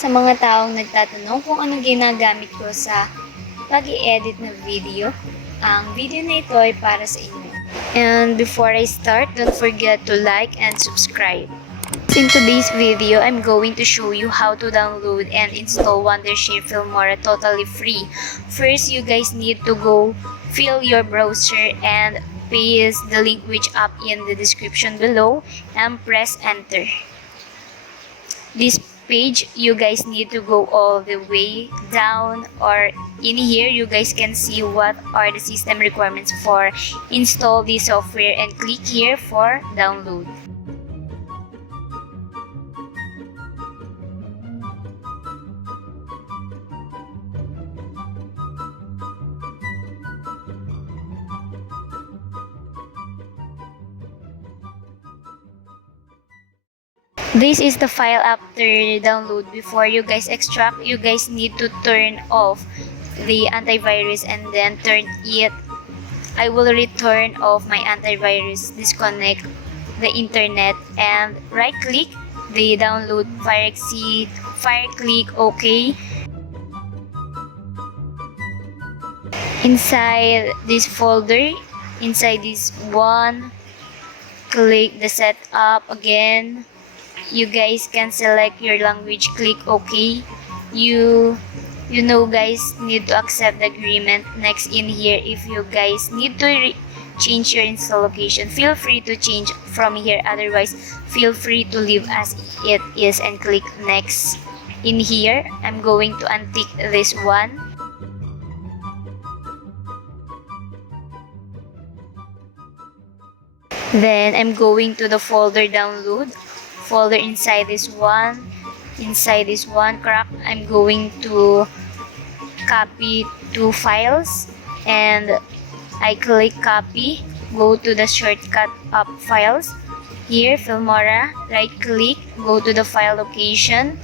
Sa mga taong nagtatanong kung anong ginagamit ko sa pag-i-edit ng video, ang video na ito ay para sa inyo. And before I start, don't forget to like and subscribe. In today's video, I'm going to show you how to download and install Wondershare Filmora totally free. First, you guys need to go fill your browser and paste the link which up in the description below and press enter. This page, you guys need to go all the way down, or in here you guys can see what are the system requirements for install this software and click here for download. This is the file after download. Before you guys extract, you guys need to turn off the antivirus and then turn it. I will return off my antivirus, disconnect the internet, and right click the download file exit, fire click OK. Inside this folder, inside this one, click the setup again. You guys can select your language, click OK. You know guys need to accept the agreement. Next in here, if you guys need to change your install location, feel free to change from here, otherwise feel free to leave as it is and click next. In here, I'm going to untick this one. Then I'm going to the folder download. Folder inside this one, crack. I'm going to copy two files and I click copy, go to the shortcut up files here, Filmora, right click, go to the file location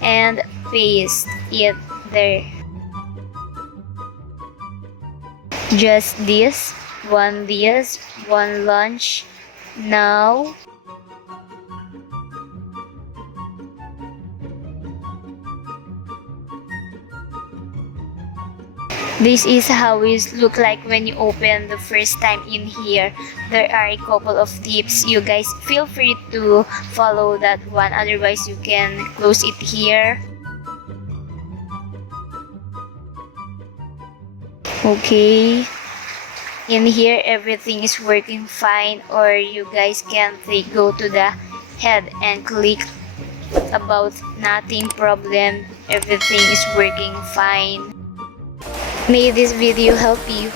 and paste it there. Just this one launch now. This is how it look like when you open the first time in here. There are a couple of tips. You guys feel free to follow that one, otherwise you can close it here. Okay. In here everything is working fine, or you guys can go to the head and click about nothing problem. Everything is working fine. May this video help you.